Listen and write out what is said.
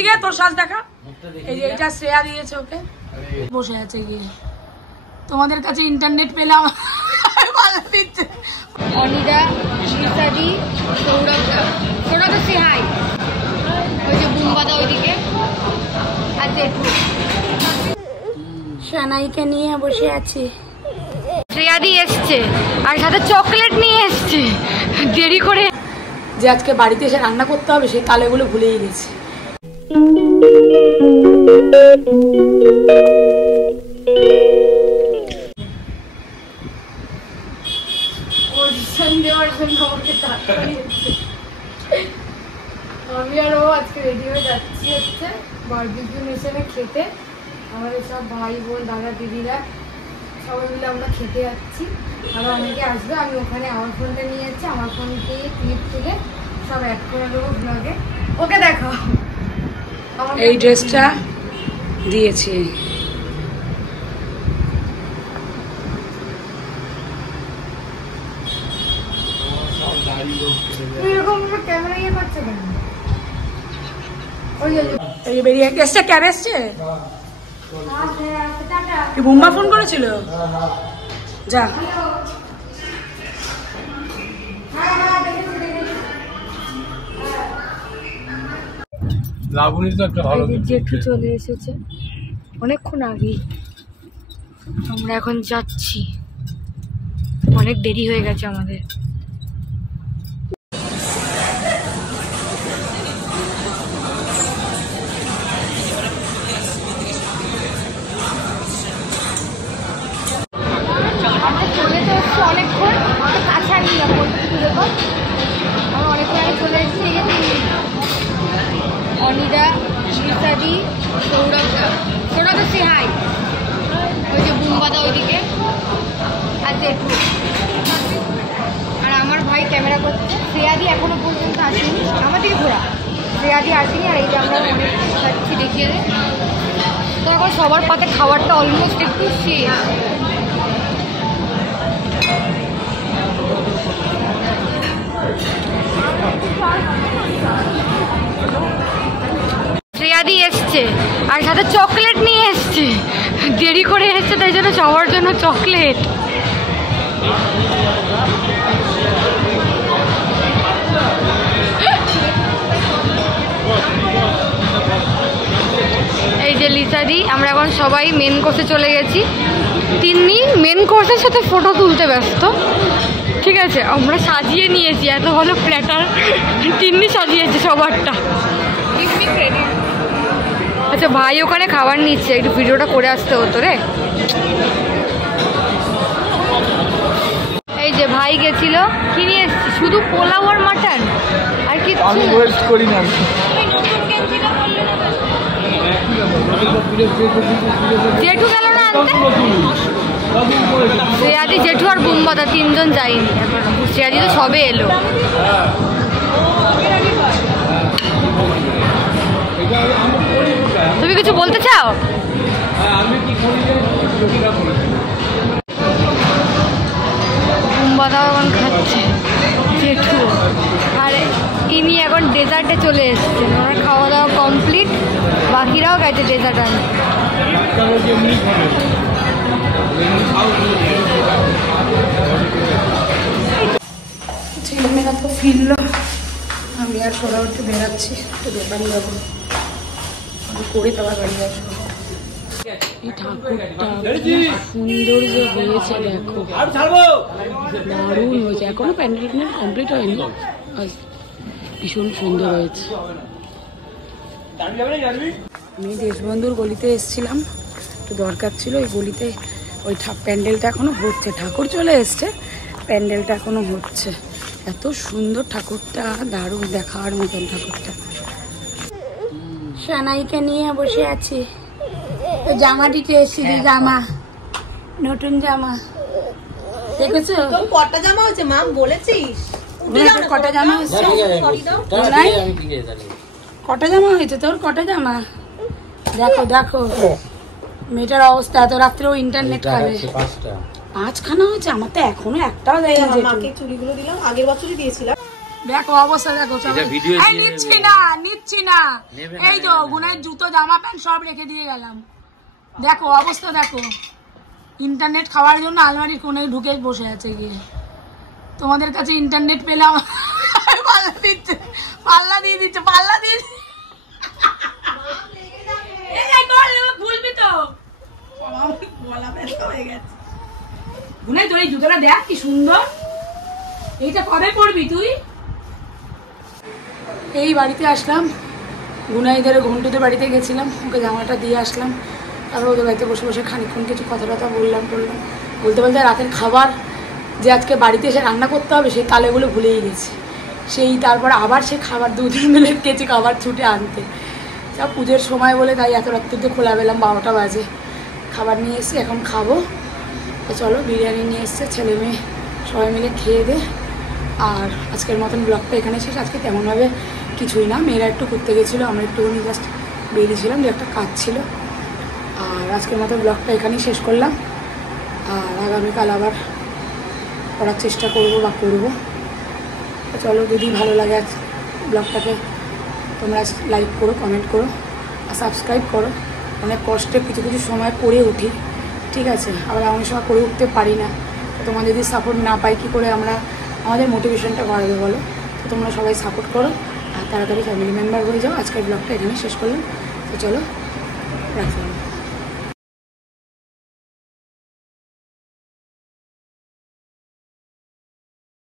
এদিকে তোর সাজ দেখা। এই যে এটা শ্রেয়া দিয়েছে ওকে, বসে আছে গিয়ে। তোমাদের কাছে ইন্টারনেট পেলাম ভালো দিচ্ছে। অনিদা, শ্রীসাদি, সৌরভদা, সৌরভদা সে হাই। ওই যে বুম্বাদা ওইদিকে আর জেঠু। সানাইকে নিয়ে বসে আছি। শ্রেয়াদি এসছে আর সাথে চকলেট নিয়ে এসছে দেরি করে। যে আজকে বাড়িতে এসে রান্না করতে হবে সেই কালেগুলো ভুলেই গেছি। আমি আর ও আজকে রেডি হয়ে যাচ্ছি হচ্ছে বারবিকিউ নেশনে খেতে। আমাদের সব ভাই বোন দাদা দিদিরা সবাই মিলে আমরা খেতে যাচ্ছি। আরো অনেকে আসবে। আমি ওখানে আমার ফোনটা নিয়ে যাচ্ছি, আমার ফোন দিয়ে ক্লিপ তুলে সব অ্যাড করে দেবো ব্লগে। ওকে দেখো, এই ড্রেসটা দিয়েছি। ক্যামেরা ইয়ে করছে কেন? ওই বেরিয়ে এসছে, ক্যাব এসছে। বুম্বা ফোন করেছিল, যা। জেঠু চলে এসেছে অনেকক্ষণ আগেই। আমরা এখন যাচ্ছি, অনেক দেরি হয়ে গেছে আমাদের। অনেকক্ষণ কাছে আমি আমরা অনেকক্ষণ আগে চলে এসেছি। অনিদা, শ্রীসাদি, সৌরভদা, সৌরভদা সে হাই। ওই যে বুম্বাদা ওইদিকে আর জেঠু। আর আমার ভাই ক্যামেরা করছে। শ্রেয়াদি এখনো পর্যন্ত আসেনি, আমার দিকে ঘোরা। শ্রেয়াদি আসেনি। আর এই যে আমরা অনেক খাচ্ছি দেখিয়ে দেয়। তো এখন সবার পাতে খাবারটা অলমোস্ট একটু শেষ। শ্রেয়াদি এসছে আর সাথে চকলেট নিয়ে এসছে দেরি করে এসছে, তাই জন্য সবার জন্য চকলেট। এই যে লিসাদি। আমরা এখন সবাই মেন কোর্সে চলে গেছি। তিনি মেন কোর্সের সাথে ফটো তুলতে ব্যস্ত। ঠিক আছে, আমরা সাজিয়ে নিয়েছি এত ভালো প্ল্যাটার। তিন্নি সাজিয়েছে সবারটা। আচ্ছা ভাই ওখানে খাবার নিচ্ছে, একটু ভিডিওটা করে আসতে হতো রে। এই যে ভাই গেছিল, কি নিয়ে এসছি? শুধু পোলাও আর মাটন আর কি। জেঠু গেল না আনতে। শ্রেয়াদি, জেঠু আর বুম্বাদা তিনজন যায়নি এখনো। শ্রেয়াদি তো সবে এলো। তুমি কিছু বলতে চাও? বুম্বাদাও এখন খাচ্ছে, জেঠু। আর ইনি এখন ডেজার্টে চলে এসছেন। ওনার খাওয়া দাওয়া কমপ্লিট, বাকিরাও গেছে ডেজার্ট আনতে। ছেলেমেয়েরা তো ফিরলো, আমি আর সোনা একটু বেড়াচ্ছি, একটু দোকান যাবো করে তারপর বাড়ি আসবো। এই ঠাকুরটা সুন্দর যে হয়েছে দেখো, দারুণ হয়েছে। এখনো প্যান্ডেল কমপ্লিট হয়নি, ভীষণ সুন্দর হয়েছে। আমি দেশবন্ধুর গলিতে এসেছিলাম, একটু দরকার ছিল। ওই গলিতে ওই প্যান্ডেলটা এখনো হচ্ছে। ঠাকুর চলে এসছে, প্যান্ডেলটা এখনো হচ্ছে। এত সুন্দর ঠাকুরটা, দারুণ দেখার মতন ঠাকুরটা। সানাইকে নিয়ে বসে আছি। তো জামা দিতে এসছি, জামা, নতুন জামা দেখেছো? কটা জামা হয়েছে মা বলেছিস? কটা জামা হয়েছে? কটা জামা হয়েছে তোর? কটা জামা? দেখো দেখো মেয়েটার অবস্থা। এত রাত্রেও ইন্টারনেট খাবে। 5খানা হয়েছে? আমার তো এখনো একটাও দেয়নি। মাকে চুড়িগুলো দিলাম, আগের বছরই দিয়েছিলাম। দেখো অবস্থা দেখো, নিচ্ছি না এই তো গুনার জুতো জামা প্যান্ট সব রেখে দিয়ে গেলাম। দেখো অবস্থা দেখো, ইন্টারনেট খাওয়ার জন্য আলমারির কোণে ঢুকে বসে আছে গিয়ে। তোমাদের কাছে ইন্টারনেট পেলাম, পাল্লা দিয়ে দিচ্ছে ভুলবি তো গুনাই। তোর এই জুতোটা দেখ কি সুন্দর, এইটা কবে পরবি তুই? এই বাড়িতে আসলাম, গুনাইদের ঘন্টুদের বাড়িতে গেছিলাম, ওকে জামাটা দিয়ে আসলাম। তারপর ওদের বাড়িতে বসে বসে খানিকক্ষণ কিছু কথা টথা বললাম বলতে বলতে রাতের খাবার যে আজকে বাড়িতে এসে রান্না করতে হবে সেই তালেগুলো ভুলেই গেছি। সেই তারপর আবার সে খাবার 2-3 মিনিট গেছি খাবার ছুটে আনতে। সব পুজোর সময় বলে তাই এত রাত্রিতে খোলা পেলাম, 12টা বাজে। খাবার নিয়ে এসে এখন খাবো। তো চলো, বিরিয়ানি নিয়ে এসছে, ছেলে মেয়ে সবাই মিলে খেয়ে দে। আর আজকের মতন ব্লগটা এখানে শেষ। আজকে তেমনভাবে কিছুই না, মেয়েরা একটু ঘুরতে গেছিলো, আমরা একটুখানি জাস্ট বেরিয়েছিলাম, যে একটা কাজ ছিল। আর আজকের মতো ব্লগটা এখানেই শেষ করলাম। আর আগামীকাল আবার করার চেষ্টা করবো বা করবো। চলো, যদি ভালো লাগে ব্লগটাকে তোমরা লাইক করো, কমেন্ট করো আর সাবস্ক্রাইব করো। অনেক কষ্টে কিছু কিছু সময় করে উঠি, ঠিক আছে, আবার অনেক সময় করে উঠতে পারি না। তো তোমার যদি সাপোর্ট না পাই কী করে আমরা আমাদের মোটিভেশনটা বাড়বে বলো? তো তোমরা সবাই সাপোর্ট করো আর তাড়াতাড়ি ফ্যামিলি মেম্বার হয়ে যাও। আজকের ব্লগটা এখানে শেষ করলাম। তো চলো, রাখলাম।